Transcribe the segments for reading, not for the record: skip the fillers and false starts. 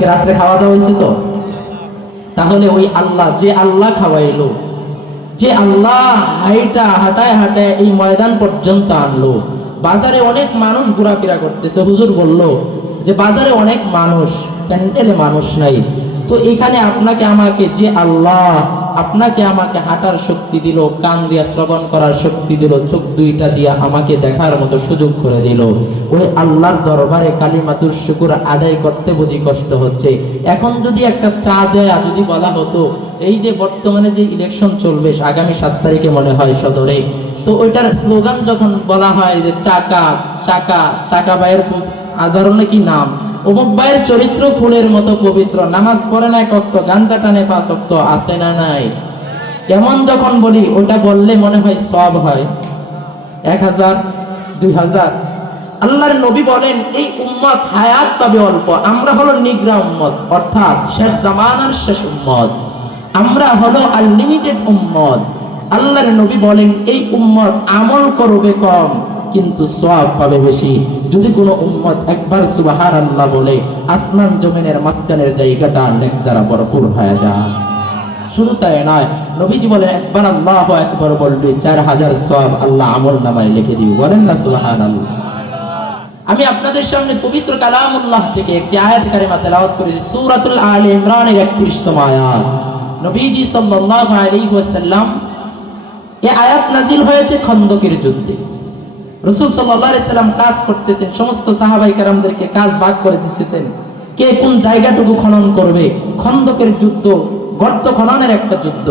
আজকে রাত্রে খাওয়া দাওয়া হয়েছে তো? তাহলে ওই আল্লাহ, যে আল্লাহ খাওয়াইলো, যে আল্লাহ হাঁটায় হাঁটায় এই ময়দান পর্যন্ত আনলো। বাজারে অনেক মানুষ ঘোরাফেরা করতেছে, হুজুর বলল যে বাজারে অনেক মানুষ, প্যান্ডেলে মানুষ নাই। তো এখানে আপনাকে আমাকে যে আল্লাহ আপনাকে আমাকে হাঁটার শক্তি দিল, কান দিয়া শ্রবণ করার শক্তি দিল, চোখ দুইটা দিয়া আমাকে দেখার মতো সুযোগ করে দিল, ওই আল্লাহর দরবারে কালিমাতুর শুকর আদায় করতে বুঝি কষ্ট হচ্ছে। এখন যদি একটা চা দেয়া যদি বলা হতো, এই যে বর্তমানে যে ইলেকশন চলবে আগামী 7 তারিখে মনে হয় সদরে, তো ওইটার স্লোগান যখন বলা হয় যে চাকা চাকা চাকা ভাইয়ের হাজারো নাকি নাম, অমুক ভাইয়ের চরিত্র ফুলের মতো পবিত্র, নামাজ পড়ে না 1 ওয়াক্ত, গাঞ্জা টানে 5 ওয়াক্ত, আছে না নাই? এমন যখন বলি, ওটা বললে মনে হয় সব হয় 1000 2000। আল্লাহর নবী বলেন এই উম্মত হায়াত পাবে অল্প, আমরা হলো নিগ্রা উম্মত, অর্থাৎ শেষ জামানার শেষ উম্মত, আমরা হলো আনলিমিটেড উম্মত। আল্লাহর নবী বলেন এই উম্মত আমল করবে কম কিন্তু সওয়াব পাবে বেশি। যদি কোনো উম্মত একবার সুবহানাল্লাহ বলে, আসমান জমিনের মাঝখানের জায়গাটা নেক দ্বারা ভরপুর হয়ে যায়। শুধু তাই নয়, নবীজি বলে একবার আল্লাহু আকবার বলবে 4000 সওয়াব আল্লাহ আমল নামায় লিখে দিবে। বলেন না সুবহানাল্লাহ। আমি আপনাদের সামনে পবিত্র কালামুল্লাহ থেকে একটি আয়াত কারিমা তেলাওয়াত করেছি, সূরাতুল আলে ইমরানের 31তম আয়াত। নবীজি সাল্লাল্লাহু আলাইহি ওয়াসাল্লাম, এই আয়াত নাজিল হয়েছে খন্দকের যুদ্ধে। রাসূল সাল্লাল্লাহু আলাইহি সাল্লাম কাজ করতেছেন, সমস্ত সাহাবায়ে কেরামদেরকে কাজ ভাগ করে দিতেছেন, কে কোন জায়গাটুকু খনন করবে। খন্দকের যুদ্ধ, গর্ত খননের একটা যুদ্ধ।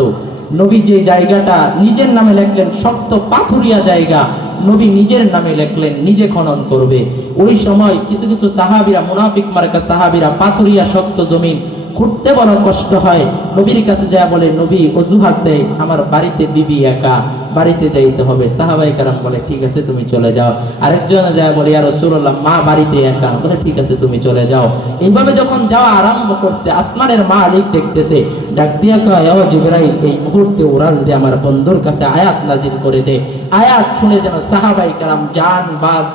নবী যে জায়গাটা নিজের নামে লিখলেন, শক্ত পাথুরিয়া জায়গা, নবী নিজের নামে লিখলেন, নিজে খনন করবে। ওই সময় কিছু কিছু সাহাবীরা, মুনাফিক মার্কা সাহাবীরা, পাথুরিয়া শক্ত জমিন খুঁড়তে বড় কষ্ট হয়, নবীর কাছে যায় বলে, নবী অজুহাত দেয়, আমার বাড়িতে বিবি একা, বাড়িতে যাইতে হবে। সাহাবায়ে কেরাম বলে ঠিক আছে তুমি চলে যাও। আরেকজন যায় বলে ইয়া রাসূলুল্লাহ মা বাড়িতে একা, বলে ঠিক আছে তুমি চলে যাও। এইভাবে যখন যাওয়া আরম্ভ করছে, আসমানের মালিক দেখতেছে, ডাক দিয়া কয় ও জিবরাইল, এই মুহূর্তে উড়াল দিয়ে আমার বন্ধুর কাছে আয়াত নাজিল করে দে। আয়াত শুনে যেন সাহাবায়ে কেরাম জান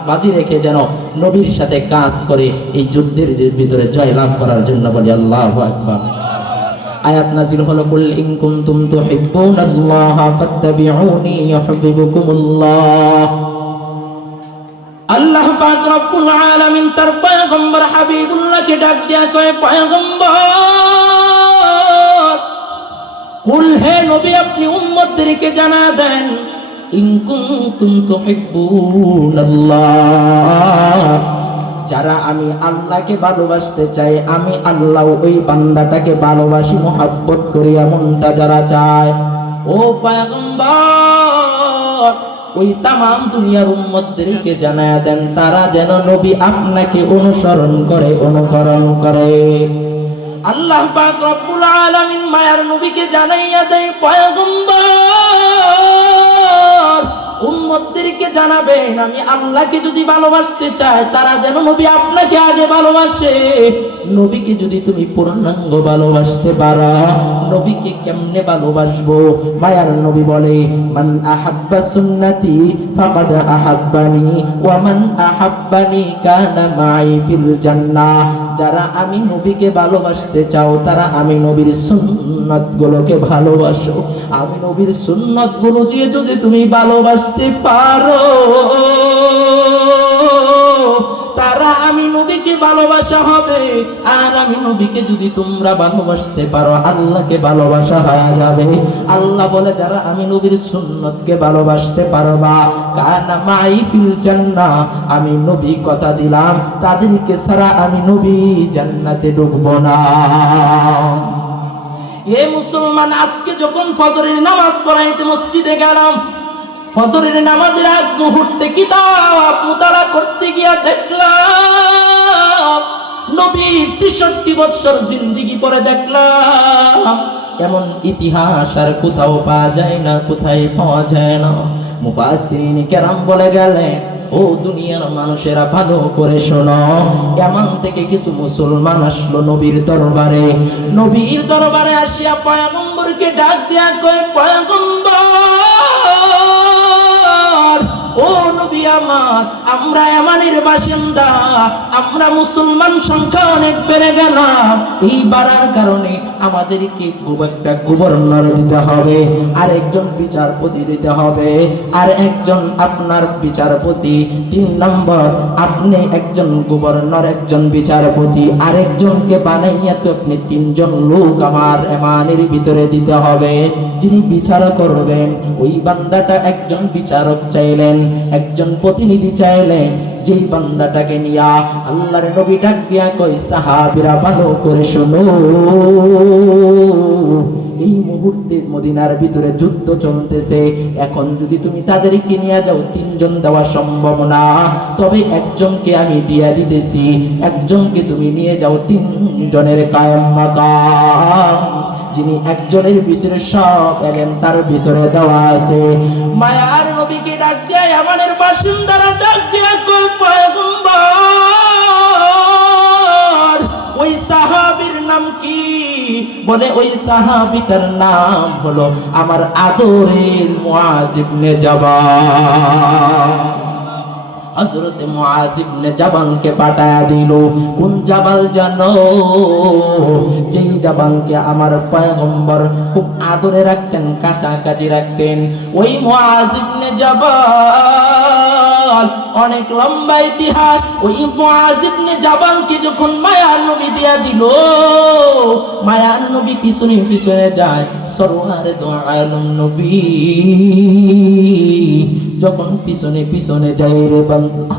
বাজি রেখে যেন নবীর সাথে কাজ করে এই যুদ্ধের ভিতরে জয়লাভ করার জন্য। বলি আল্লাহু আকবার। আয়াত নাযিল হলো কুল ইন কুনতুম তুহিব্বুনাল্লাহ ফাত্তাবিউনি ইউহিব্বুকুমুল্লাহ। আল্লাহ পাক রব্বুল আলামিন তার পয়গম্বর হাবিবুল্লাহকে ডাক দিয়া কয়, পয়গম্বর কুল, হে নবী আপনি উম্মতদেরকে জানা দেন, ইন কুনতুম তুহিব্বুনাল্লাহ, যারা আমি আল্লাহকে ভালোবাসতে চাই, আমি আল্লাহ ওই বান্দাটাকে ভালোবাসি, মহব্বত করি, এমনটা যারা চায়, ও পয়গম্বর ওই তামাম দুনিয়ার উম্মতদেরকে জানায়া দেন, তারা যেন নবী আপনাকে অনুসরণ করে, অনুকরণ করে। আল্লাহ পাক রব্বুল আলামিন মায়ার নবীকে জানাইয়া দেয়, পয়গম্বর উম্মতদেরকে জানাবেন, আমি আল্লাহকে যদি ভালোবাসতে চাই, তারা যেন নবী আপনাকে আগে ভালোবাসে। নবীকে যদি তুমি পূর্ণাঙ্গ ভালোবাসতে পারো, নবীকে কেমনে ভালোবাসবো? মায়ার নবী বলে, মান আহাব্বা সুন্নতি ফাকাদ আহাব্বানি ওয়া মান আহাব্বানি কানা মাই ফিল জান্নাহ। যারা আমি নবীকে ভালোবাসতে চাও, তারা আমি নবীর সুন্নাতগুলোকে ভালোবাসো। আমি নবীর সুন্নাতগুলো দিয়ে যদি তুমি ভালোবাসতে পারো, তারা আমি নবীকে ভালোবাসা হবে। আর আমি নবীকে যদি তোমরা ভালোবাসতে পারো, আল্লাহকে ভালোবাসা হয়ে যাবে। আল্লাহ বলে, যারা আমি নবীর সুন্নতকে ভালোবাসতে পারবা, কানা মাই ফিল জান্নাহ, আমি নবী কথা দিলাম, তাদেরকে ছাড়া আমি নবী জান্নাতে ঢুকবো না। এ মুসলমান, আজকে যখন ফজরের নামাজ পড়াইতে মসজিদে গেলাম, ফজরের নামাজের আগ মুহূর্তে কিতাব মুতালা করতে গিয়া দেখলাম নবীর 63 বছর জিন্দেগি পরে দেখলাম এমন ইতিহাস আর কোথাও পাওয়া যায় না, কোথায় পাওয়া যায় না। মুফাসসিরিন কেরাম বলে গেলেন, ও দুনিয়ার মানুষেরা ভালো করে শোনো, এমন থেকে কিছু মুসলমান আসলো নবীর দরবারে। নবীর দরবারে আসিয়া পয়গম্বরকে ডাক দিয়া কয়, পয়গম্বর ও নবী নবী আমার, আমরা ইয়ামানের বাসিন্দা, আমরা মুসলমান সংখ্যা অনেক বেড়ে গেলাম, এই বাড়ার কারণে আমাদেরকে খুব একটা গভর্নর দিতে হবে, আর একজন বিচারপতি দিতে হবে, আর একজন আপনার বিচারপতি, 3 নম্বর আপনি একজন গভর্নর, একজন বিচারপতি, আর একজনকে বানাইয়া তো আপনি 3 জন লোক আমার এমানের ভিতরে দিতে হবে, যিনি বিচার করবেন। ওই বান্দাটা একজন বিচারক চাইলেন, একজন প্রতিনিধি চাইলেন, যেই বান্দাটাকে নিয়া আল্লাহর নবী ডাক দিয়া কই, সাহাবীরা ভালো করে শোনো, এই মুহূর্তে মদিনার ভিতরে যুদ্ধ চলতেছে, এখন যদি তুমি তাদেরকে নিয়ে যাও 3 জন দেওয়া সম্ভব না, তবে একজনকে আমি দিয়া দিতেছি, একজনকে তুমি নিয়ে যাও 3 জনের কায়েম মাকাম, যিনি একজনের ভিতরে সব এলেন তার ভিতরে দেওয়া আছে। মায়ার নবীকে ডাক দেয়, আমাদের বাসিন্দারা ডাক দেয়, কই পয়গম্বর ওই সাহাবীর নাম কি? বলে ওই সাহাবীটার নাম হলো আমার আদরের মুআজ ইবনে জাবাল। হযরত মুআজ ইবনে জাবালকে পাঠায়া দিল। কোন জাবাল জানো? যেই জাবালকে আমার পয়গম্বর খুব আদরে রাখতেন, কাছাকাছি রাখতেন। ওই মুআজ ইবনে জাবাল অনেক লম্বা ইতিহাস। ওই মুআজ ইবনে জাবালকে যখন মায়ার নবী দিয়া দিল, মায়ার নবী পিছনে পিছনে যায়, সরওয়ারে দো আলম নবী যখন পিছনে পিছনে যায় রে বান্দা,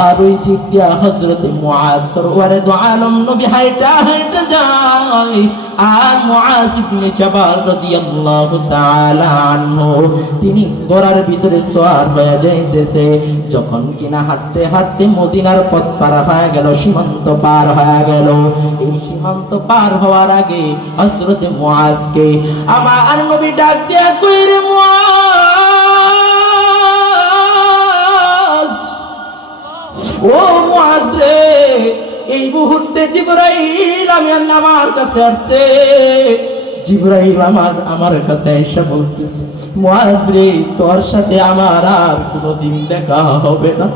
আর ওই দিক দিয়া হযরত মুআজ সরওয়ারে দো আলম নবী হাইটা হাইটা যায়, আর মুআজ ইবনে জাবাল রাদিয়াল্লাহু তাআলা আনহু তিনি ঘোড়ার ভিতরে সওয়ার হয়ে যাইতেছে। যখন কিনা হাঁটতে হাঁটতে মদিনার পথ পার হয়ে গেল, সীমান্ত পার হয়ে গেল, এই সীমান্ত পার হওয়ার আগে হযরত মুআজকে আমার নবী ডাক দিয়া কই, রে মুআজ, ও মুআজ রে, এই মুহূর্তে জিবরাইল আমার কাছে আসছে। জিবরাইল আমার কাছে এসে বলতেছে, মুআজ রে, তোর সাথে আমার আর কোনোদিন দেখা হবে না,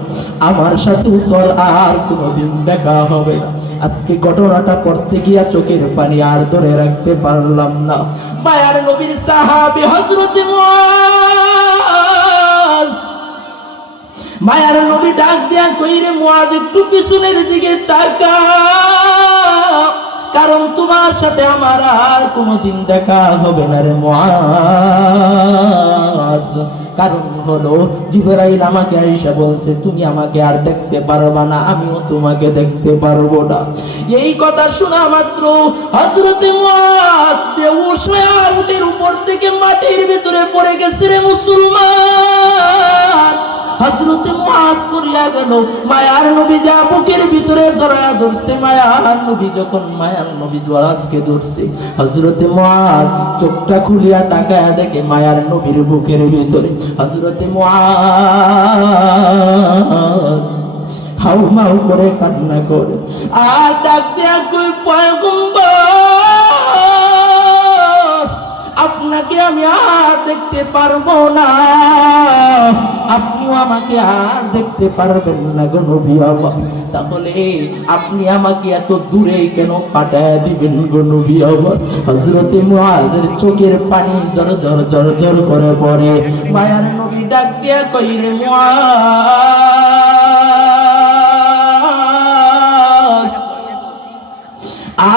আমার সাথেও তোর আর কোনোদিন দেখা হবে না। আজকে ঘটনাটা পড়তে গিয়া চোখের পানি আর ধরে রাখতে পারলাম না। মায়ার নবীর সাহাবী হযরত মুআজ, মায়ার নবী ডাক দিয়া কই, রে মুআজ, একটু পিছনের দিকে তাকা, কারণ তোমার সাথে আমার আর কোনোদিন দেখা হবে না রে মুআজ। কারণ হলো জিবরাইল আমাকে আয়েশা বলছে, তুমি আমাকে আর দেখতে পারবা না, আমিও তোমাকে দেখতে পারবো না। এই কথা শোনা মাত্র হযরত মুআজ বেহুশ হয়ে উটের উপর থেকে মাটির ভিতরে পড়ে গেছে রে মুসলমান। হযরত মুআজ পড়িয়া গেল, মায়ার নবী যা বুকের ভিতরে জড়ায়া ধরছে। মায়ার নবী যখন মায়ার নবী মুআজকে ধরছে, হযরত মুআজ চোখটা খুলিয়া তাকায়া দেখে মায়ার নবীর বুকের ভিতরে হযরত মুআজ হাউমাউ করে কান্না করে আর ডাক দিয়া কই, পয়গম্বর, আপনাকে আমি আর দেখতে পারবো না, আপনিও আমাকে আর দেখতে পারবেন না গো নবী আমার। তাহলে আপনি আমাকে এত দূরে কেন পাঠায় দিবেন গো নবী আমার? হযরত মুআজের চোখের পানি জর জর জর জর করে পড়ে। মায়ার নবী ডাক দিয়া কই, রে মুআজ,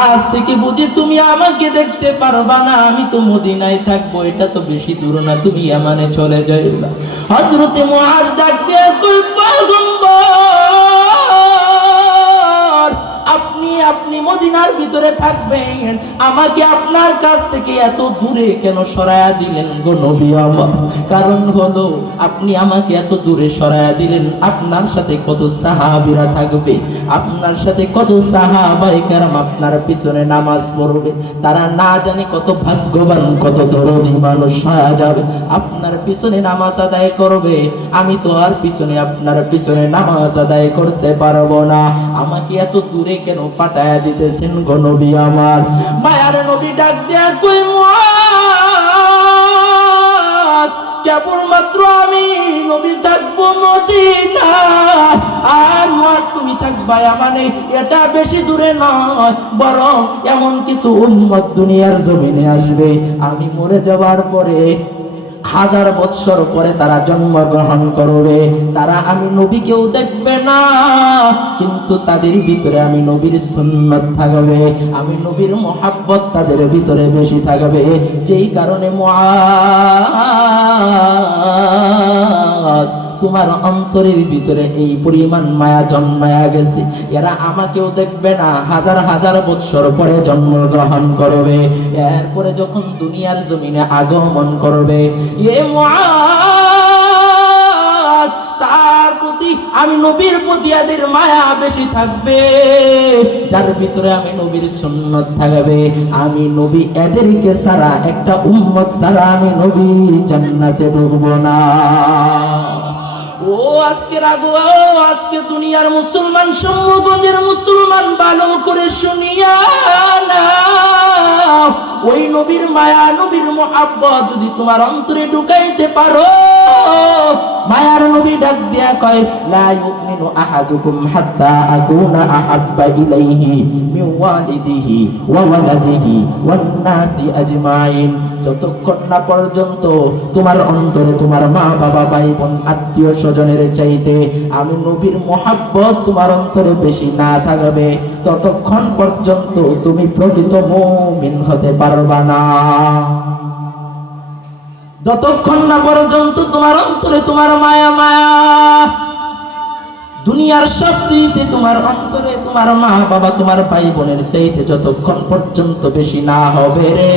আজ থেকে বুঝি তুমি আমাকে দেখতে পারবা না, আমি তো মদিনায় থাকবো, এটা তো বেশি দূর না, তুমি ইয়ামানে চলে যাইবা। হযরত মুআজ ডাক দিয়ে কই, পয়গম্বর, আপনি মদিনার ভিতরে থাকবেন, আমাকে আপনার কাছ থেকে এত দূরে কেন সরায়া দিলেন গো নবী আমার? কারণ হলো আপনি আমাকে এত দূরে সরায়া দিলেন, আপনার সাথে কত সাহাবীরা থাকবে, আপনার সাথে কত সাহাবায়ে কেরাম আপনার পিছনে নামাজ পড়বে, তারা না জানি কত ভাগ্যবান, কত দরদি মানুষ হয়ে যাবে, আপনার পিছনে নামাজ আদায় করবে। আমি তো আর পিছনে আপনার পিছনে নামাজ আদায় করতে পারবো না, আমাকে এত দূরে কেন পাঠায়া দিতেছেন গো নবী আমার? মায়ার নবী ডাক দেয়া কই, মুআজ, কেবলমাত্র আমি নবী থাকবো মদিনায়, আর মুআজ তুমি থাকবা ইয়ামানে। এটা বেশি দূরে নয়, বরং এমন কিছু উম্মত দুনিয়ার জমিনে আসবে, আমি মরে যাওয়ার পরে 1000 বৎসর পরে তারা জন্মগ্রহণ করবে। তারা আমি নবীকেও দেখবে না, কিন্তু তাদের ভিতরে আমি নবীর সুন্নাত থাকবে, আমি নবীর মুহাব্বত তাদের ভিতরে বেশি থাকবে। যেই কারণে মুআজ, তোমার অন্তরের ভিতরে এই পরিমাণ মায়া জন্মায়া গেছে। এরা আমাকেও দেখবে না, 1000 বৎসর পরে জন্মগ্রহণ করবে, এরপরে যখন দুনিয়ার জমিনে আগমন করবে, এ মুআজ, তার প্রতি আমি নবীর প্রতি এদের মায়া বেশি থাকবে। যার ভিতরে আমি নবীর সুন্নাত থাকবে, আমি নবী এদেরকে ছাড়া, একটা উম্মত ছাড়া আমি নবী জান্নাতে ঢুকবো না। ও আজকের আগো, আজকে দুনিয়ার মুসলমান, সম্মগঞ্জের মুসলমান, ভালো করে শুনিয়া না, ওই নবীর মায়া, নবীর মুহাব্বত যদি তোমার অন্তরে ঢুকাইতে পারো, মায়ার নবী ডাক দিয়া কয়, লা ইউমিনু আহাদুকুম হাত্তা আকুনা আহাব্বা ইলাইহি মিন ওয়ালিদিহি ওয়া ওয়ালাদিহি ওয়ান নাসি আজমাইন। যতক্ষণ না পর্যন্ত তোমার অন্তরে তোমার মা বাবা ভাই বোন আত্মীয় স্বজনের চাইতে আমি নবীর মুহাব্বত তোমার অন্তরে বেশি না থাকবে, ততক্ষণ পর্যন্ত তুমি প্রকৃত মুমিন হতে পারবা না। যতক্ষণ না পর্যন্ত তোমার অন্তরে তোমার মায়া, দুনিয়ার সবচেয়ে তোমার অন্তরে তোমার মা বাবা তোমার ভাই বোনের চাইতে যতক্ষণ পর্যন্ত বেশি না হবে রে,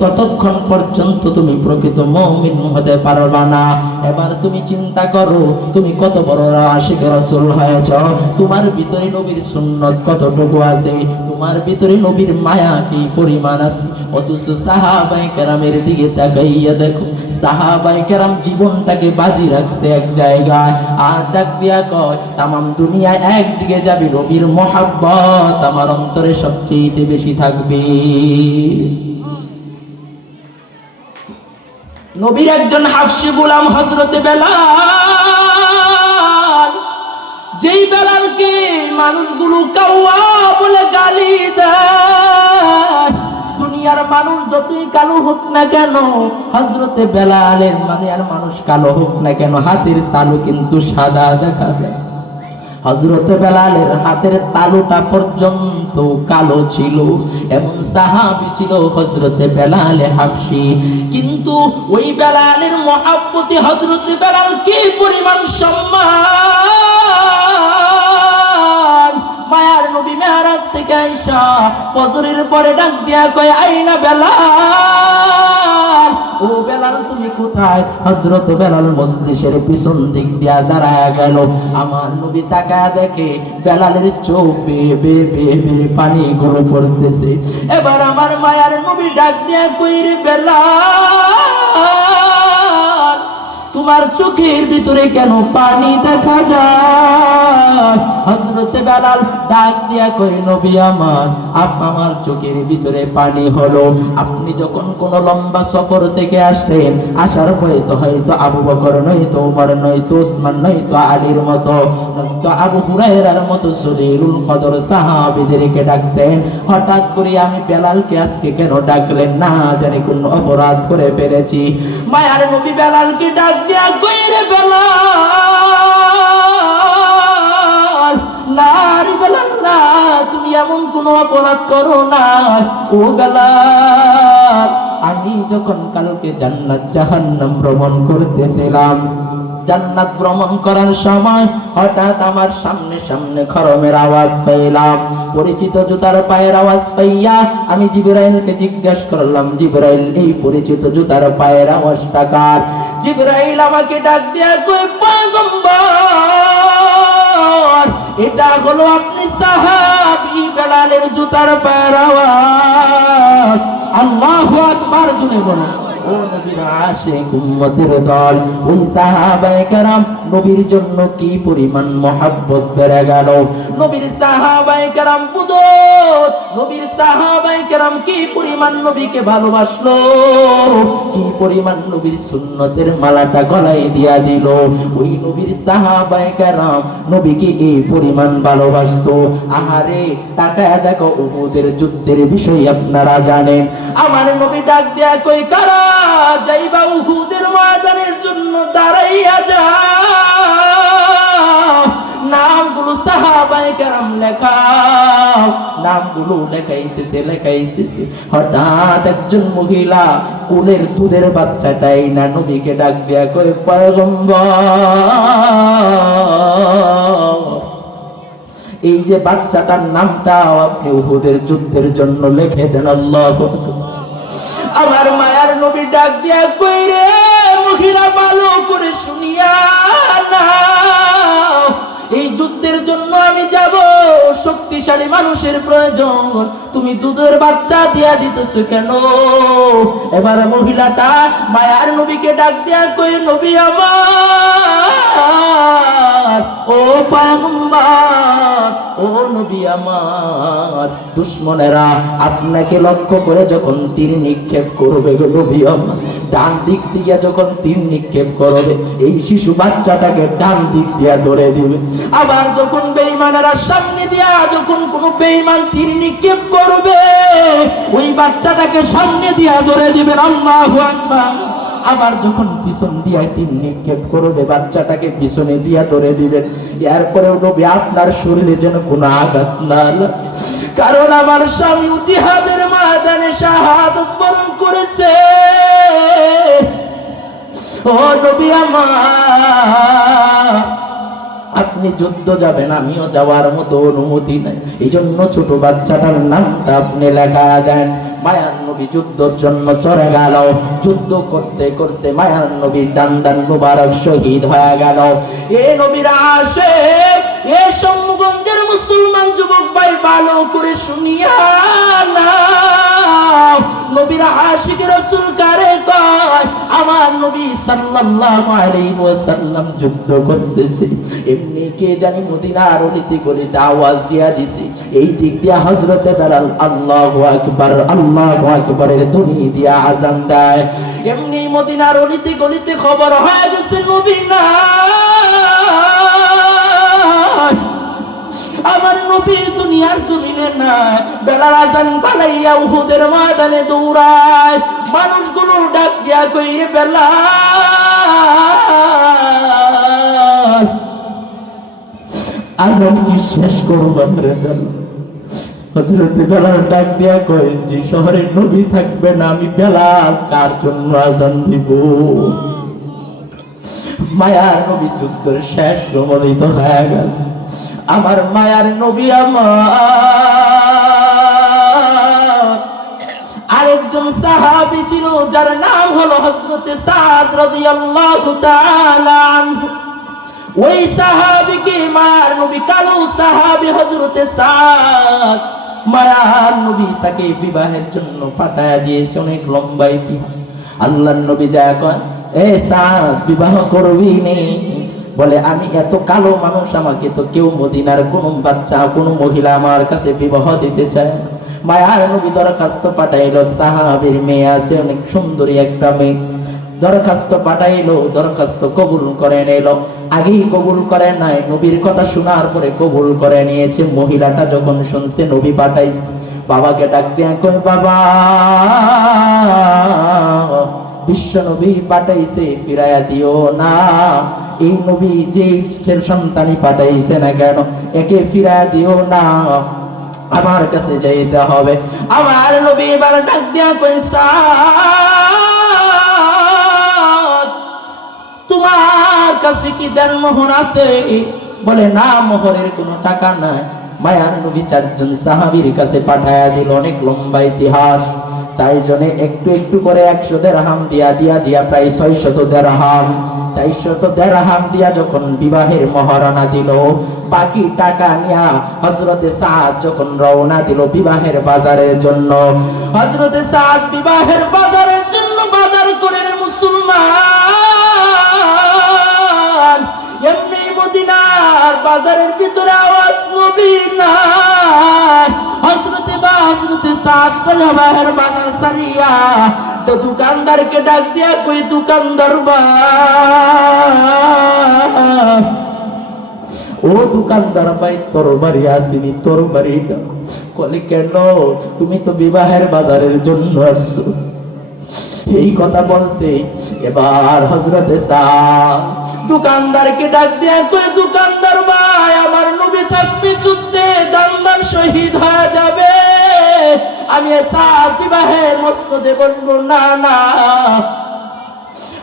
ততক্ষণ পর্যন্ত তুমি প্রকৃত মুমিন হতে পারবা না। এবার তুমি চিন্তা করো, তুমি কত বড় আশিক রাসূল হয়েছ, তোমার ভিতরে নবীর সুন্নাত কতটুকু আছে, তোমার ভিতরে নবীর মায়া কি পরিমাণ আছে। অথচ সাহাবায়ে কেরামের দিকে তাকাইয়া দেখো, সাহাবায়ে কেরাম জীবনটাকে বাজি রাখছে এক জায়গায়, আর ডাক দিয়া কয়, তামাম দুনিয়া একদিকে যাবে, নবীর মুহাব্বত আমার অন্তরে সবচেয়ে বেশি থাকবে। নবীর একজন হাফসি গোলাম হযরতে বেলাল, যেই বেলালকে মানুষগুলো কাওয়া বলে গালি দেয়, দুনিয়ার মানুষ যতই কালো হোক না কেন, হযরতে বেলালের মানে আর মানুষ কালো হোক না কেন, হাতের তালু কিন্তু সাদা দেখা যায়। হযরতে বেলালের হাতের তালুটা পর্যন্ত কালো ছিল, এমন সাহাবী ছিল হযরতে বেলাল হাবশী। কিন্তু ওই বেলালের মুহাব্বতে হযরতে বেলাল কি পরিমাণ সম্মান! মায়ার নবী মেরাজ থেকে আইসা ফজরের পরে ডাক দিয়া কয়, আইনা বেলাল, ও বেলাল তুমি কোথায়? হযরত বেলাল মজলিসের পিছন দিক দিয়া দাঁড়ায়া গেল। আমার নবী তাকায়া দেখে বেলালের চোখ বেয়ে বেয়ে বেয়ে বেয়ে পানিগুলো পড়তেছে। এবার আমার মায়ার নবী ডাক দিয়া কই, রে বেলাল, তোমার চোখের ভিতরে কেন পানি দেখা যায়? হযরতে বেলাল ডাক দিয়া কই, নবী আমার, আমার চোখের ভিতরে পানি হলো আপনি যখন কোন লম্বা সফর থেকে আসলেন, আসার পরে তো হয়তো আবু বকর নয়তো ওমর নয়তো ওসমান নয়তো আলীর মতো নয়তো আবু হুরায়রার মতো সলিলুল কদর সাহাবীদেরকে ডাকতেন, হঠাৎ করে আমি বেলালকে আজকে কেন ডাকলেন? না জানি কোন অপরাধ করে ফেলেছি। মায়ার নবী বেলালকে ডাক দিয়া কই, রে বেলাল, না রে বেলাল, না, তুমি এমন কোন অপরাধ করো না। ও বেলাল, আমি যখন কালকে জান্নাত জাহান্নাম ভ্রমণ করতেছিলাম, জান্নাত ভ্রমণ করার সময় হঠাৎ আমার সামনে সামনে খরমের আওয়াজ পাইলাম, পরিচিত জুতার পায়ের আওয়াজ পাইয়া আমি জিবরাইলকে জিজ্ঞেস করলাম, জিবরাইল, এই পরিচিত জুতার পায়ের আওয়াজটা কার? জিবরাইল আমাকে ডাক দিয়া কই, পয়গম্বর, এটা হলো আপনি সাহাবী বেলালের জুতার পায়ের আওয়াজ। আল্লাহু আকবার, জুড়ে বলো। ও নবীর আশিক উম্মতের দল, ওই সাহাবায়ে কেরাম নবীর জন্য কি পরিমাণ মহব্বত বেড়ে গেল। নবীর সাহাবায়ে কেরাম বুদত, নবীর সাহাবায়ে কেরাম কি পরিমাণ নবীকে ভালোবাসলো, কি পরিমাণ নবীর সুন্নতের মালাটা গলায় দিয়া দিল। ওই নবীর সাহাবায়ে কেরাম নবীকে এই পরিমাণ ভালোবাসতো। আহারে তাকায়া দেখো উহুদের যুদ্ধের বিষয় আপনারা জানেন। আমার নবী ডাক দেয়া কই, কারা যাইবা উহুদের ময়দানের জন্য দাঁড়াইয়া যাও, নামগুলো সাহাবায়ে কেরাম লেখাও। নামগুলো লেখাইতেছে। হঠাৎ একজন মহিলা কোলের দুধের বাচ্চাটাই না নবীকে ডাক দেয়া কই, পয়গম্বর এই যে বাচ্চাটার নামটা আপনি উহুদের যুদ্ধের জন্য লিখে দেন। আল্লাহু আকবার। আমার মায়ার নবী ডাক দিয়া কই, রে মহিলা ভালো করে শুনিয়া নাও, এই যুদ্ধের জন্য আমি যাব, শক্তিশালী মানুষের প্রয়োজন, তুমি দুধের বাচ্চা দিয়া দিতেছো কেন? এবার মহিলাটা মায়ার নবীকে ডাক দিয়া কই, নবী আমার, ও পয়গম্বর, ও নবী আমার, দুশমনেরা আপনাকে লক্ষ্য করে যখন তীর নিক্ষেপ করবে গো নবী আমার, ডান দিক দিয়ে যখন তীর নিক্ষেপ করবে এই শিশু বাচ্চাটাকে ডান দিক দিয়া ধরে দিবে। আবার যখন বেঈমানেরা সামনে দিয়া যখন কোনো বেঈমান তীর নিক্ষেপ করবে ওই বাচ্চাটাকে সামনে দিয়া ধরে দিবেন। আল্লাহু আকবার। আবার যখন পিছন দিয়া তীর নিক্ষেপ করবে বাচ্চাটাকে পিছনে দিয়া ধরে দিবেন। এরপরেও নবী আপনার শরীরে যেন কোনো আঘাত না লাগে, কারণ আমার স্বামী জিহাদের ময়দানে শাহাদাত বরণ করেছে। ও নবী আমার, আপনি যুদ্ধ যাবেন, আমিও যাওয়ার মতো অনুমতি নাই, এই জন্য ছোট বাচ্চাটার নামটা আপনি লেখা দেন। মায়ার নবী যুদ্ধের জন্য চলে গেল। যুদ্ধ করতে করতে মায়ার নবীর দান মুবারক শহীদ হয়ে গেল। এ নবীর আশিক, এ সম্মুখগঞ্জের মুসলমান যুবক ভাই ভালো করে শুনিয়া নাও, নবীর আশিক রাসূল কারে কয়? আমার নবী সাল্লাল্লাহু আলাইহি ওয়াসাল্লাম যুদ্ধ করতেছে, এমনি কে জানি মদিনার অলিতে গলিতে আওয়াজ দিয়া দিছে, এই দিক দিয়া হযরতে বেলাল আল্লাহু আকবার আল্লাহু আকবারের ধ্বনি দিয়া আযান দেয়। এমনি মদিনার অলিতে গলিতে খবর হয়ে গেছে নবী নাই, আমার নবী দুনিয়ার জমিনে নাই। বেলাল আযান ফালাইয়া উহুদের ময়দানে দৌড়ায়। মানুষগুলো ডাক দিয়া কই, রে বেলাল, আযান কি শেষ করবেন রে বেলাল? হযরত বেলাল ডাক দিয়া কই, যে শহরে নবী থাকবে না আমি বেলাল কার জন্য আযান দিব? মায়ার নবী যুদ্ধের শেষ রমণীত হয়ে গেল। আমার মায়ার নবী আমার আরেকজন সাহাবী ছিল যার নাম হলো হযরত সাদ রাদিয়াল্লাহু তাআলা আনহু। ওই সাহাবীকে মায়ার নবী, কালো সাহাবী হযরত সাদ, মায়ার নবী তাকে বিবাহের জন্য পাঠায়া দিয়েছে। অনেক লম্বা ইতিহাস। আল্লাহর নবী যায় কয়, এ সাদ বিবাহ করবি নি? বলে, আমি এত কালো মানুষ, আমাকে তো কেউ মদিনার কোন বাচ্চা কোন মহিলা আমার কাছে বিবাহ দিতে চায়। মায়ার নবী দরখাস্ত পাঠাইলো, সাহাবীর মেয়ে আছে অনেক সুন্দরী একটা মেয়ে, দরখাস্ত পাঠাইলো, দরখাস্ত কবুল করে নিল। আগেই কবুল করে নাই, নবীর কথা শোনার পরে কবুল করে নিয়েছে। মহিলাটা যখন শুনছে নবী পাঠাইছে, বাবাকে ডাক দিয়া কই, বাবা বিশ্ব নবী পাঠাইছে, ফিরাইয়া দিও না। এই নবী যে সন্তানই পাঠাইছে না কেন, একে ফিরাইয়া দিও না, আমার কাছে যাইতে হবে। আমার নবী এবার ডাক দিয়া কই, সাদ তোমার কাছে কি দেনমোহর আছে? বলে, না, মোহরের কোনো টাকা নাই। মায়ার নবী চারজন সাহাবীর কাছে পাঠায়া দিল। অনেক লম্বা ইতিহাস। চারজনে একটু একটু করে 100 দিরহাম দিয়া প্রায় 600 দিরহাম, 400 দিরহাম দিয়া যখন বিবাহের মহারণা দিল, বাকি টাকা নিয়া হযরতে সাদ যখন রওনা দিল বিবাহের বাজারের জন্য। হযরতে সাদ বিবাহের বাজারের জন্য বাজার করে মুসলমান, এমনি মদিনার বাজারের ভিতরে আওয়াজ নবী নাই। হযরতে সাদ বাজার সারিয়া তো দোকানদারকে ডাক দিয়া কই, দোকানদার ভাই, ও দোকানদার ভাই, তোর বাড়ি আসিনি, তোর বাড়িটা কলে কেন? তুমি তো বিবাহের বাজারের জন্য আসছো। এই কথা বলতে এবার হযরতে সাদ দোকানদারকে ডাক দিয়া কই, দোকানদার ভাই, আমার নবী থাকবে যুদ্ধে, দান শহীদ হয়ে যাবে, আমি সাদ বিবাহের মসনদে বলবো না। না,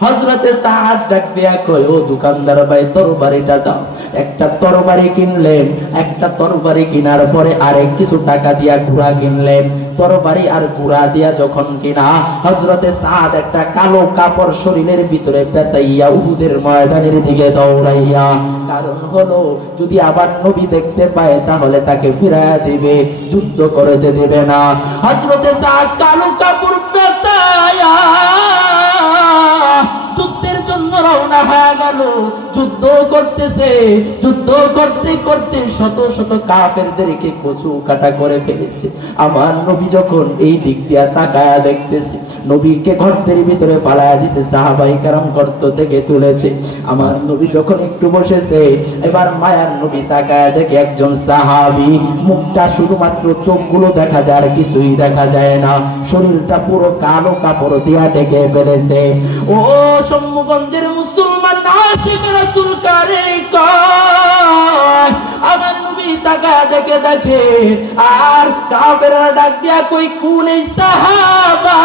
হযরতে সাদ ডাক দিয়া কই, ও দোকানদার ভাই, তরবারিটা দাও। একটা তরবারি কিনলেন, একটা তরবারি কেনার পরে আরেক কিছু টাকা দিয়া ঘোড়া কিনলেন। তরবারি আর ঘোড়া দিয়া যখন কিনা, হযরতে সাদ একটা কালো কাপড় শরীরের ভিতরে পেঁচাইয়া উহুদের ময়দানের দিকে দৌড়াইয়া, কারণ হলো যদি আবার নবী দেখতে পায় তাহলে তাকে ফিরাইয়া দিবে, যুদ্ধ করতে দেবে না। হযরতে সাদ কালো কাপড় পেঁচাইয়া যুদ্ধের জন্য রওনা হয়ে গেল। যুদ্ধ করতেছে, যুদ্ধ করতে করতে শত শত কাফেরদেরকে কচু কাটা করে ফেলেছে। আমার নবী যখন এই দিক দিয়া তাকায়া দেখতেছে, নবীকে গর্তের ভিতরে পালায়া দিছে, সাহাবাই কেরাম গর্ত থেকে তুলেছে। আমার নবী যখন একটু বসেছে, এবার মায়ার নবী তাকায়া দেখে একজন সাহাবী, মুখটা শুধুমাত্র চোখগুলো দেখা যায়, আর কিছুই দেখা যায় না, শরীরটা পুরো কালো কাপড় দিয়া ঢেকে ফেলেছে। ও সম্মুগঞ্জের মুসলমান আশিক রাসূল কারে কয়, আমার নবী তাকায়া দেখে আর কাফেররা ডাক দিয়া কই, কোন এই সাহাবা,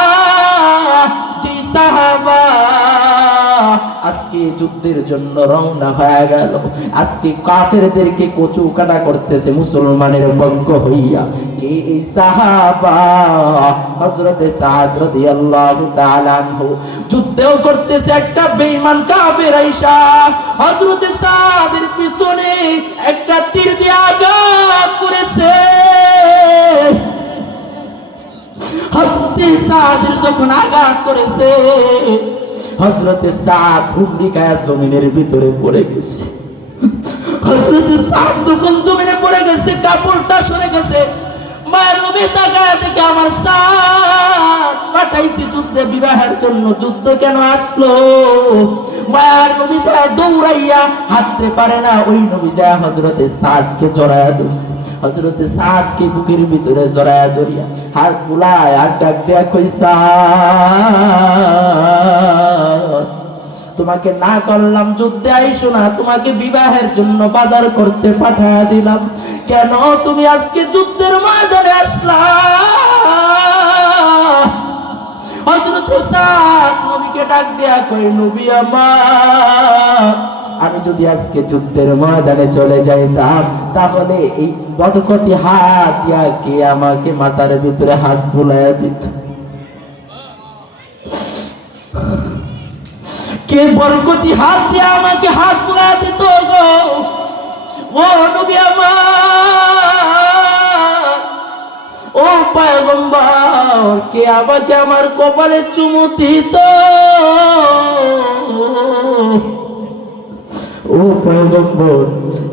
যে সাহাবা আজকে যুদ্ধের জন্য রওনা হয়ে গেল, আজকে কাফেরদেরকে কচু কাটা করতেছে মুসলমানের পক্ষ হইয়া, কে এই সাহাবা? হযরতে সাদ রাদিয়াল্লাহু তাআলা আনহু। যুদ্ধও করতেছে একটা বেঈমান কাফের আইসা হযরতে সাদের পিছনে একটা তীর দিয়ে আঘাত করেছে। হযরতে সাদের যখন আঘাত করেছে, হযরতে সাদ হুমড়ি খায়া জমিনের ভিতরে পড়ে গেছে। হযরতে সাদ যখন জমিনে পড়ে গেছে, কাপড়টা সরে গেছে, মায়ের নবী তাকায়া দেখে, আমার সাদ পাঠাইছি যুদ্ধে বিবাহের জন্য, যুদ্ধ কেন আসলো? মায়ের নবী যা দৌড়াইয়া হাঁটতে পারে না, ওই নবী যা হযরতে সাদকে জড়ায়া ধরছে। হযরতে সাদকে বুকের ভিতরে জড়ায়া ধরিয়া হাত বুলায় আর ডাক দেয়া কই, সাদ, তোমাকে না করলাম যুদ্ধে আইসো না, তোমাকে বিবাহের জন্য বাজার করতে পাঠায়া দিলাম, কেন তুমি আজকে যুদ্ধের ময়দানে আসলা? হযরতে সাদ নবীকে ডাক দেয়া কই, নবী আমার, আমি যদি আজকে যুদ্ধের ময়দানে চলে যাইতাম তাহলে এই বদকতি হাত দিয়া কে আমাকে মাথার ভিতরে হাত বুলাইয়া দিত? কে বরকতি হাত দিয়ে আমাকে হাত বুলাইয়া দিত গো? ও নবী আমার, ও পয়গম্বর, কে আমাকে আমার কপালে চুমু দিত? ও পয়গম্বর,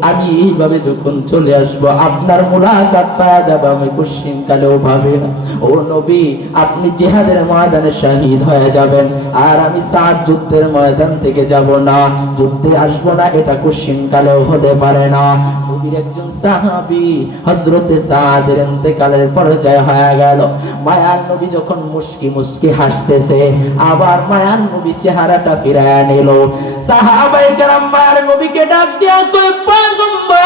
আমি এইভাবে যখন চলে আসবো, আপনার মুলাকাত পাওয়া যাবে, আমি কোশ্চিন কালেও ভাবে না। ও নবী, আপনি জিহাদের ময়দানে শহীদ হয়ে যাবেন, আর আমি সাদ যুদ্ধের ময়দান থেকে যাব না, যুদ্ধে আসবো না, এটা কোশ্চিন কালেও হতে পারে না। নবীর একজন সাহাবী হযরতে সাদের ইন্তেকালের পর্যায়ে হয়ে গেল। মায়ার নবী যখন মুস্কি মুস্কি হাসতেছে, আবার মায়ার নবী চেহারাটা ফিরায়া নিল। সাহাবায়ে কেরাম মায়ার নবীকে ডাক দিয়া কই, পয়গম্বর,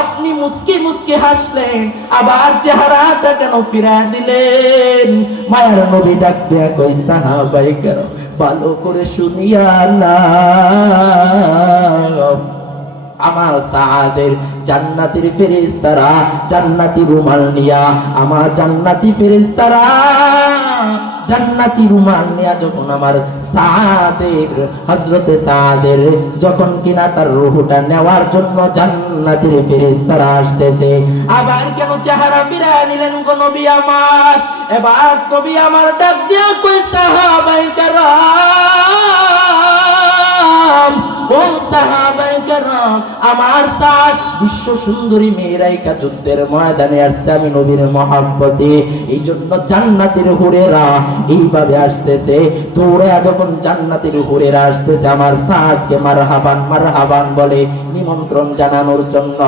আপনি মুস্কি মুস্কি হাসলেন, আবার চেহারাটা কেন ফিরায়া দিলেন? মায়ার নবী ডাক দিয়া কই, সাহাবায়ে কেরাম ভালো করে শুনিয়া না, আমার সাদের জান্নাতের ফেরেশতারা জান্নাতি রুমাল নিয়া, আমার জান্নাতি ফেরেশতারা জান্নাতি রুমাল নিয়া যখন আমার সাদের হযরতে সাদের যখন কিনা তার রূহটা নেওয়ার জন্য জান্নাতের ফেরেশতারা আসতেছে, আবার কেন চেহারা ফিরায় নিলেন গো নবী আমার? এবার নবী আমার ডাক দিয়া কই সাহাবায়ে কেরাম, ও সাহাবায়ে কেরাম, আমার সাথ বিশ্ব সুন্দরী মেয়েরাইকা যুদ্ধের ময়দানে আসছে আমি নবীর মহব্বতে, এই জন্য জান্নাতের হুরেরা এইভাবে আসতেছে, দৌড়ে যখন জান্নাতের হুরেরা আসতেছে আমার সাথকে মারহাবান মারহাবান বলে নিমন্ত্রণ জানানোর জন্য,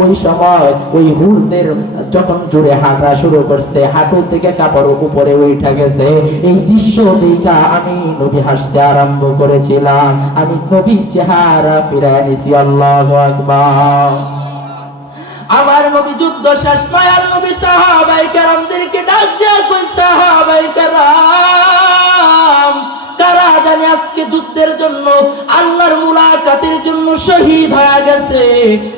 ওই সময় ওই হুরদের যখন জোরে হাঁটা শুরু করছে, হাঁটু থেকে কাপড় উপরে উঠে গেছে, এই দৃশ্য দেখা আমি নবী হাসতে আরম্ভ করেছিলাম, আমি নবী চেহারা ফিরায় নিছি। আল্লাহু আকবার। আমার নবী যুদ্ধ শেষ, মায়ার নবী সাহাবায়ে কেরামদেরকে ডাক দিয়া কই সাহাবায়ে কেরাম, কারা জানি আজকে যুদ্ধের জন্য আল্লাহর মুলাকাতের জন্য শহীদ হয়ে গেছে,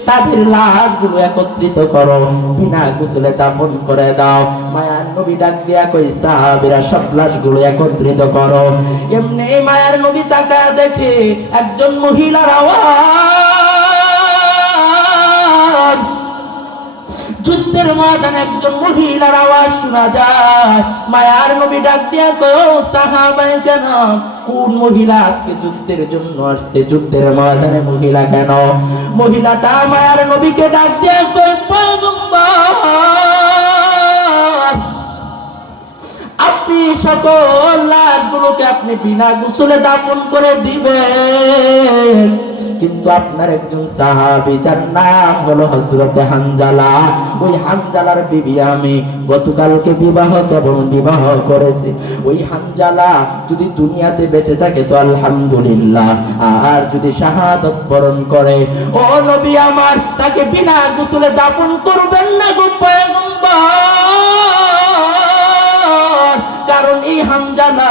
তাদের লাশগুলো একত্রিত করো, বিনা গোসলে দাফন করে দাও। মায়ার নবী ডাক দিয়া কই সাহাবীরা সব লাশগুলো একত্রিত করো। এমনি মায়ার নবী তাকায় দেখে একজন মহিলার আওয়াজ, যুদ্ধের ময়দানে একজন মহিলার আওয়াজ শোনা যায়। মায়ার নবী ডাক দিয়া কয় ও সাহাবায়ে কেরাম, কোন মহিলা আজকে যুদ্ধের জন্য আসছে? যুদ্ধের ময়দানে মহিলা কেন? মহিলাটা মায়ার নবীকে ডাক দিয়া কয় পয়গম্বর, আপনি সকল লাশগুলোকে আপনি বিনা গোসলে দাফন করে দিবেন, কিন্তু আপনার একজন সাহাবী যার নাম হলো হযরতে হানজালা, ওই হানজালার বিবি আমি গতকালকে বিবাহ করেছি, ওই হানজালা যদি দুনিয়াতে বেঁচে থাকে তো আলহামদুলিল্লাহ, আর যদি শাহাদাত বরণ করে ও নবী আমার তাকে বিনা গোসলে দাফন করবেন না গো পয়গম্বর, কারণ এই হানজালা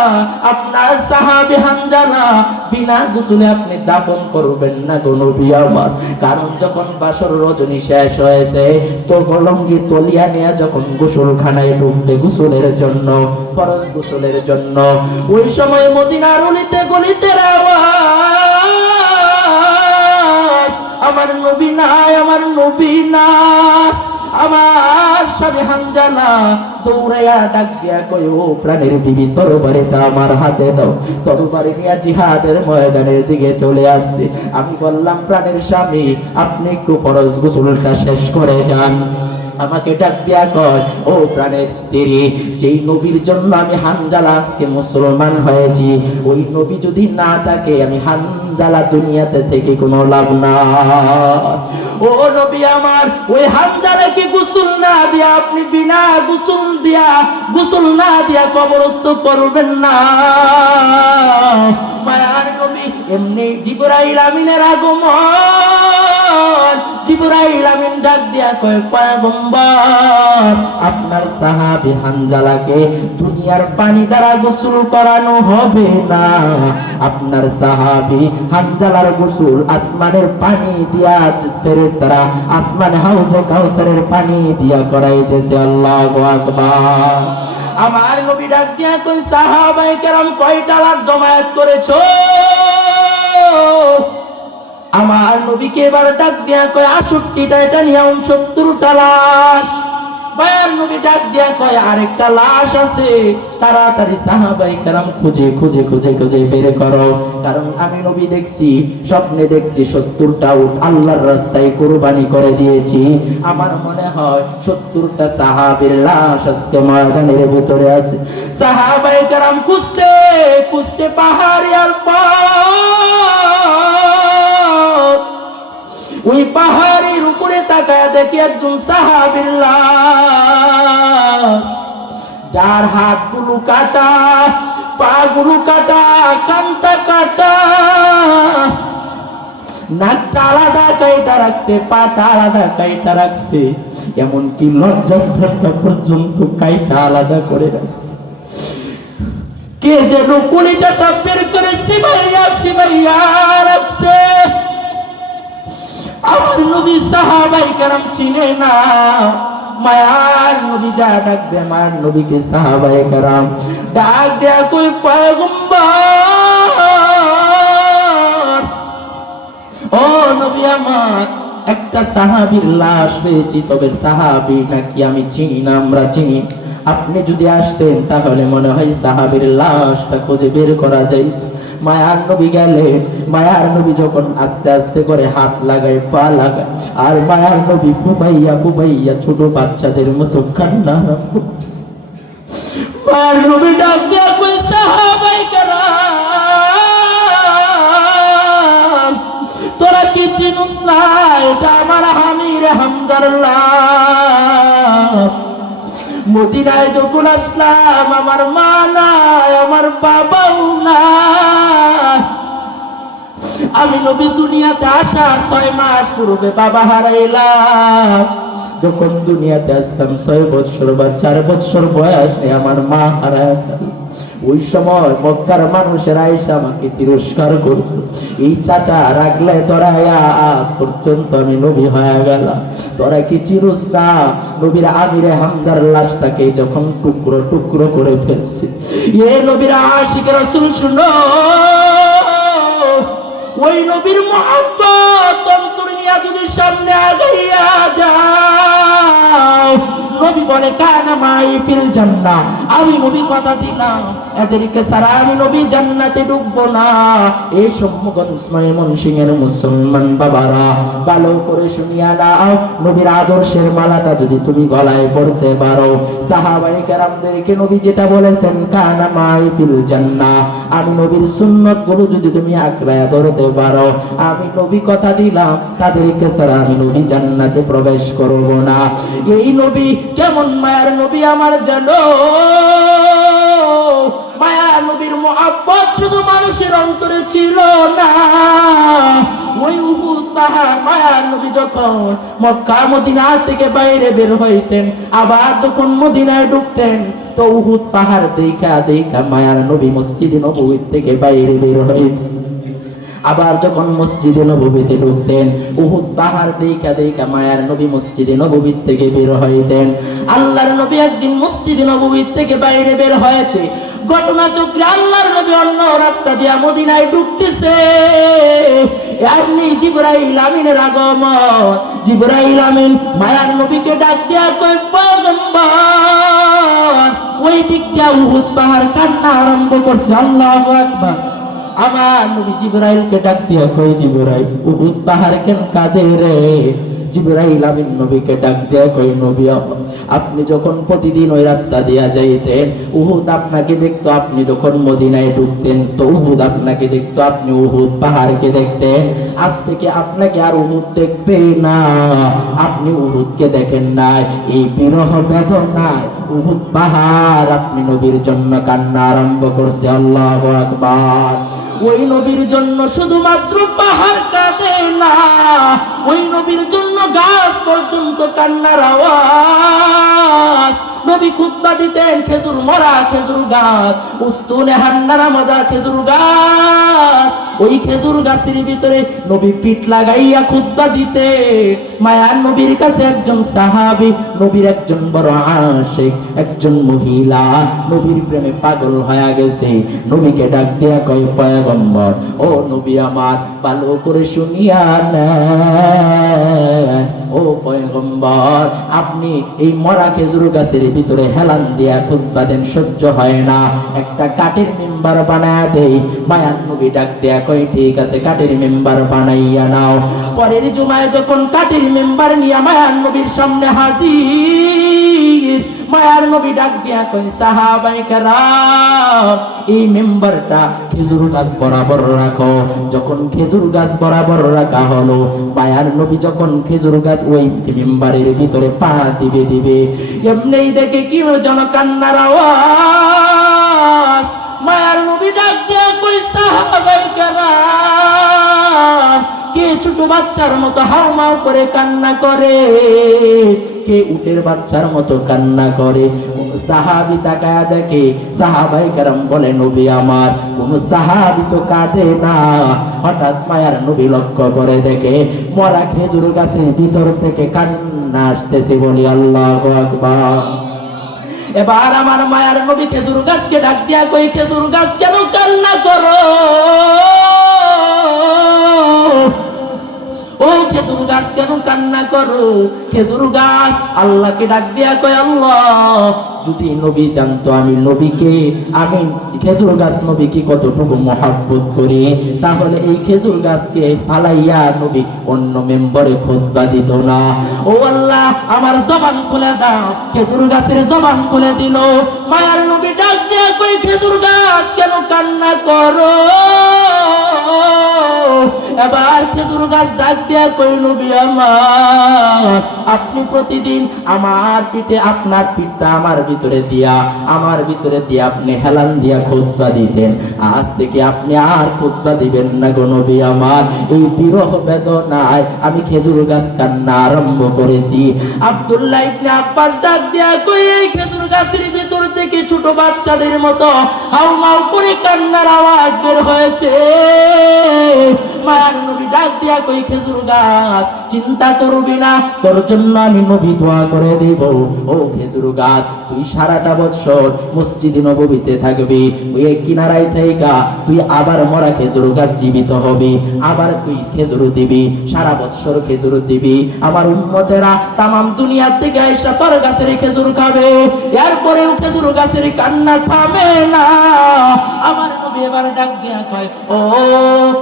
আপনার সাহাবী হানজালা বিনা গোসলে আপনি দাফন করবেন না গো নবী আমার, কারণ যখন বাসর রজনী শেষ হয়েছে তো লঙ্গি তলিয়া নিয়ে যখন গোসলখানায় ঢুকবে গোসলের জন্য, ফরজ গোসলের জন্য, ওই সময় মদিনার অলিতে গলিতে আওয়াজ, আমার নবী নাই, আমার নবী না, আমার স্বামী হানজালা দৌড়াইয়া ডাক দিয়া কয় ও প্রাণের বিবি তরবারিটা আমার হাতে দাও, তরবারি নিয়ে জিহাদের ময়দানের দিকে চলে আসছে। আমি বললাম প্রাণের স্বামী আপনি একটু ফরজ গোসলটা শেষ করে যান। আমাকে ডাক দিয়া কয় ও প্রাণের স্ত্রী, যেই নবীর জন্য আমি হানজালা আজকে মুসলমান হয়েছি, ওই নবী যদি না থাকে আমি হানজালা দুনিয়াতে থেকে কোনো লাভ না। ও নবী আমার ওই হানজালাকে গোসল না দিয়া আপনি বিনা গোসল না দিয়া কবরস্থ করবেন না। মায়ার নবী এমনি জিবরাইল আমিনের আগমন, জিবরাইল আমিন ডাক দিয়া কয় পয়গম্বর আপনার সাহাবী হানজালাকে দুনিয়ার পানি দ্বারা গোসল করানো হবে না, আপনার সাহাবী হানজালার গোসল আসমানের পানি দিয়া ফেরেশতারা আসমান হাউজে কাউসারের পানি দিয়া করাইতেছে। আল্লাহু আকবার। আমার নবী ডাক দিয়া কই সাহাবায়ে কেরাম কয়টা লাশ জমায়েত করেছো? আমার নবীকে এবার ডাক দিয়া কয় 68টা, এটা নিয়ে 69টা লাশ। মায়ার নবী ডাক দিয়া কয় আরেকটা লাশ আছে, তাড়াতাড়ি সাহাবায়ে কেরাম খুঁজে বের করো, কারণ আমি নবী দেখছি, স্বপ্নে দেখছি 70টা উট আল্লাহর রাস্তায় কুরবানি করে দিয়েছি। আমার মনে হয় 70টা সাহাবীর লাশ আজকে ময়দানের ভিতরে আছে। সাহাবায়ে কেরাম খুঁজতে পাহাড়ি আর ওই পাহাড়ের উপরে তাকায় দেখি একজন সাহাবীর লাশ, যার হাতগুলো কাটা, পাগুলো কাটা, কানটা কাটা, নাকটা আলাদা কাইটা রাখছে, পাটা আলাদা কাইটা রাখছে, এমনকি লজ্জাস্থানটা পর্যন্ত কাইটা আলাদা করে রাখছে। কে যেন কলিজাটা বের করে সিবাইয়া রাখছে। আমার নবী সাহাবায়ে কেরাম চিনে না। মায়ার নবী যা ডাক দে, মায়ার নবীকে সাহাবায়ে কেরাম ডাক দেয়া কই পয়গম্বর, ও নবী আমার, একটা সাহাবীর লাশ পেয়েছি, তবে সাহাবী নাকি আমি চিনি না, আমরা চিনি। আপনি যদি আসতেন তাহলে মনে হয় সাহাবীর লাশটা খুঁজে বের করা যায়। মায়ার নবী গেলেন। মায়ার নবী যখন আস্তে আস্তে করে হাত লাগায়, পা লাগায়, আর মায়ার নবী ফুফাইয়া ফুফাইয়া ছোট বাচ্চাদের মতো কান্না আরম্ভ করছে। মায়ার নবী ডাক দিয়া কই সাহাবায়ে কেরাম, তোরা কি চিনুস না এটা আমার আমির হামজার লাশ? মদিনায় যখন আসলাম আমার মা নাই, আমার বাবাও নাই। আমি নবী দুনিয়াতে আসা 6 মাস পূর্বে বাবা হারাইলাম। যখন দুনিয়াতে আসতাম 6 বছর বা 4 বছর বয়সে আমার মা হারায় গেল। ওই সময় মক্কার মানুষেরা এসে আমাকে তিরস্কার করত, এই চাচা রাখলে তোরা আজ পর্যন্ত আমি নবী হয়ে গেলাম, তোরা কি চিরুস না নবীর আমিরে হামজার লাশটাকে যখন টুকরো টুকরো করে ফেলছে। এ নবীর আশিক রাসূল শুনো, ওই নবীর মুহাব্বত অন্তর নিয়ে যদি সামনে আগাইয়া যাও, নবী বলে কানা মাই ফিল জান্নাহ, আমি নবী কথা দিলাম এদেরকে ছাড়া আমি নবী জান্নাতে ঢুকবো না। এই সম্মুখগঞ্জ ময়মনসিংহের মুসলমান বাবারা ভালো করে শুনিয়া নাও, নবীর আদর্শের মালাটা যদি তুমি গলায় পড়তে পারো, সাহাবায়ে কেরামদেরকে নবী যেটা বলেছেন কানা মাই ফিল জান্নাহ, আমি নবীর সুন্নাত গুলো যদি তুমি আঁকড়ায়া ধরতে পারো, আমি নবী কথা দিলাম তাদেরকে ছাড়া আমি নবী জান্নাতে প্রবেশ করব না। এই নবী কেমন মায়ার নবী আমার জানো? মায়ার নবীর মুহাব্বত শুধু মানুষের অন্তরে ছিল না, ওই উহুদ পাহাড় মায়ার নবী যখন মক্কা মদিনা থেকে বাইরে বের হইতেন, আবার যখন মদিনায় ঢুকতেন, তো উহুদ পাহাড় দেখা দেখা মায়ার নবী মসজিদে নববী থেকে বাইরে বের হইতেন। আবার যখন মসজিদে নববীতে ঢুকতেন, উহুদ পাহাড় দেখা দেখা মায়ার নবী মসজিদে নববী থেকে বের হইতেন। আল্লাহর নবী একদিন মসজিদে নববী থেকে বাইরে বের হয়েছে, ঘটনা চক্রে আল্লাহর নবী অন্য রাস্তা দিয়া মদিনায় ঢুকতেছে। এমনি জিবরাইল আমিনের আগমন। জিবরাইল আমিন মায়ার নবীকে ডাক দিয়া কয় পয়গম্বর, ওই দিক দিয়া উহুদ পাহাড় কান্না আরম্ভ করছে। আল্লাহু আকবার। আমার নবী জিবরাইলকে ডাক দিয়া কই জিবরাইল, উহুদ পাহাড় কেন কাঁদে রে? জিবরাইল আমিন নবীকে ডাক দিয়া কই নবী, আপনি যখন প্রতিদিন ওই রাস্তা দিয়া যাইতেন, উহুদ আপনাকে দেখতো, আপনি যখন মদিনায় ঢুকতেন তো উহুদ আপনাকে দেখতো, আপনি উহুদ পাহাড়কে দেখতেন। আজ থেকে আপনাকে আর উহুদ দেখবে না, আপনি উহুদকে দেখেন নাই। এই বিরহ বেদনায় উহুদ পাহাড় আপনি নবীর জন্য কান্না আরম্ভ করছে। আল্লাহু আকবার। ওই নবীর জন্য শুধুমাত্র পাহাড় কাঁদে না, ওই নবীর জন্য গাছ পর্যন্ত কান্নার আওয়াজ। নবী খুতবা দিতেন খেজুর মরা খেজুর গাছ, উস্তুনে হান্নারা মজা খেজুর গাছ, ওই খেজুর গাছের ভিতরে নবী পিঠ লাগাইয়া খুতবা দিতে। মায়ার নবীর কাছে একজন সাহাবী, নবীর একজন বড় আশিক, একজন মহিলা নবীর প্রেমে পাগল হয়ে গেছে। নবীকে ডাক দিয়া কয় পয়গম্বর, ও নবী আমার ভালো করে শুনিয়া নেন, ও পয়গম্বর আপনি এই মরা খেজুর গাছের ভিতরে হেলান দিয়া খুতবা দেন, সহ্য হয় না, একটা কাঠের মেম্বার বানায় দেই। মায়ার নবী ডাক দিয়া কয় ঠিক আছে, কাঠের মেম্বার বানাইয়া নাও। পরের জুমায় যখন কাঠের মেম্বার নিয়ে মায়ার নবীর সামনে হাজির, মায়ার নবী ডাক দিয়া কই সাহাবায়ে কেরাম, এই মেম্বারটা খেজুর গাছ বরাবর রাখো। যখন খেজুর গাছ বরাবর রাখা হলো, মায়ার নবী যখন খেজুর গাছ ওই মেম্বারের ভিতরে পা দিবে দিবে, এমনি দেখে কি যেন কান্নার আওয়াজ। মায়ার নবী ডাক দিয়া কই সাহাবায়ে কেরাম, কে ছোট বাচ্চার মতো হাউমাউ করে কান্না করে? দেখে উটের বাচ্চার মতো কান্না করে। কোন সাহাবী তাকায়া দেখে, সাহাবায়ে কেরাম বলে নবী আমার, কোন সাহাবী তো কাঁদে না। হঠাৎ মায়ার নবী লক্ষ্য করে দেখে মরা খেজুর গাছের ভিতর থেকে কান্না আসতেছে। বলি আল্লাহু আকবার। এবার আমার মায়ার নবী খেজুর গাছকে ডাক দিয়া কই, খেজুর গাছ কেন কান্না করো? ও খেজুর গাছ কেন কান্না করো? খেজুর গাছ আল্লাহকে ডাক দিয়া কয়, আল্লাহ যদি নবী জানতো আমি নবীকে, আমি খেজুর গাছ নবীকে কতটুকু মহব্বত করি, তাহলে এই খেজুর গাছকে ফালাইয়া নবী অন্য মেম্বারে খুতবা দিত না। ও আল্লাহ আমার জবান খুলে দাও। খেজুর গাছের জবান খুলে দিল। মায়ার নবী ডাক দিয়া কই, খেজুর গাছ কেন কান্না করো? এবার খেজুর গাছ ডাক দিয়া কই, নবী আমার, আপনি প্রতিদিন আমার পিঠে, আপনার পিঠটা আমার ভিতরে দিয়া, আমার ভিতরে দিয়া আপনি হেলান দিয়া খুতবা দিতেন। আজ থেকে আপনি আর খুতবা দিবেন না গো নবী আমার। এই বিরহ বেদনায় আমি খেজুর গাছ কান্না আরম্ভ করেছি। আব্দুল্লাহ ইবনে আব্বাস ডাক দিয়া কই, এই খেজুর গাছের ভিতর থেকে ছোট বাচ্চাদের মতো হাউমাউ করে কান্নার আওয়াজ বের হয়েছে। মায়ার নবী ডাক দিয়া কই, খেজুর গাছ চিন্তা করবি না, তোর জন্য আমি নবী দোয়া করে দেব। ও খেজুর গাছ, তুই সারাটা বছর মসজিদে নববীতে থাকবি, ওই কিনারায় থাইকা তুই আবার মরা খেজুর গাছ জীবিত হবি, আবার তুই খেজুর দিবি, সারা বছর খেজুর দিবি। আমার উম্মতেরা তামাম দুনিয়া থেকে এসে তোর গাছের খেজুর খাবে। এরপরেও খেজুর গাছের কান্না থামে না। আমার নবী এবার ডাক দিয়া কয়, ও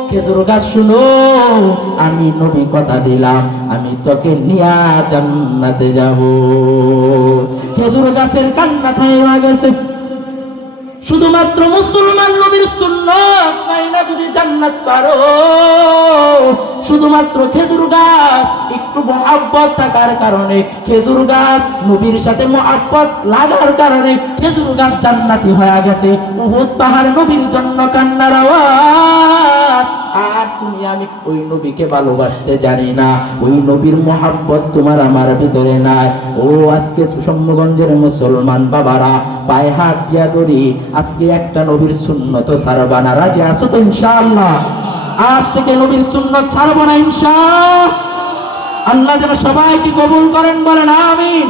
খেজুর গাছ শুনো, আমি নবী কথা দিলাম, আমি তোকে নিয়া জান্নাতে যাব। খেজুর গাছের কান্না থাইমা গেছে। শুধুমাত্র মুসলমান নবীর সুন্নাত নাই না যদি জান্নাত পারো, শুধুমাত্র খেজুর গাছ একটু মহব্বত থাকার কারণে, খেজুর গাছ নবীর সাথে মহব্বত লাগার কারণে খেজুর গাছ জান্নাতি হয়ে গেছে। উহুদ পাহাড় নবীর জন্য কান্নার আওয়াজ। আর তুমি আমি ওই নবীকে ভালোবাসতে জানি না, ওই নবীর মহব্বত তোমার আমার ভিতরে নাই। ও আজকে সম্মগঞ্জের মুসলমান বাবারা, পায়ে হাত দিয়া ধরি, আজকে একটা নবীর সুন্নত ছাড়বা না? রাজি আছো তো ইনশাআল্লাহ? আজ থেকে নবীর সুন্নত ছাড়বো না ইনশাআল্লাহ। আল্লাহ যেন সবাইকে কবুল করেন, বলেন আমিন।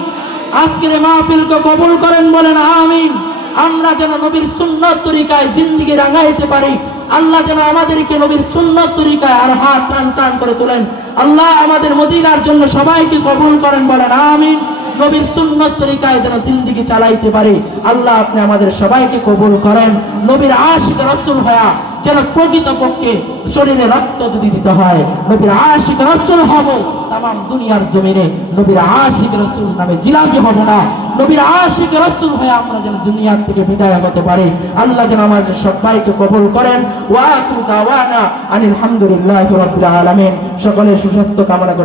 আজকের মাহফিলকে কবুল করেন, বলেন আমিন। আমরা যেন নবীর সুন্নত তরিকায় জিন্দেগি রাঙাইতে পারি। আল্লাহ যেন আমাদেরকে নবীর সুন্নত তরিকায় আর হাত টান টান করে তোলেন। আল্লাহ আমাদের মদিনার জন্য সবাইকে কবুল করেন, বলেন আমিন। নবীর সুন্নত তরিকায় যেন জিন্দেগি চালাইতে পারি। আল্লাহ আপনি আমাদের সবাইকে কবুল করেন। নবীর আশিক রাসূল হয়া যেন প্রকৃতপক্ষে শরীরে রক্ত যদি দিতে হয় নবীর আশিক রাসূল হব। তামাম দুনিয়ার জমিনে নবীর আশিক রাসূল নামে জিলাপি হব না। নবীর আশিক রাসূল হয়ে আমরা যেন দুনিয়া থেকে বিদায় হতে পারি। আল্লাহ যেন আমাদের সবাইকে কবুল করেন। ওয়া আখিরু দাওয়ানা আনিল হামদুলিল্লাহি রাব্বিল আলামিন। সকলের সুস্বাস্থ্য কামনা করে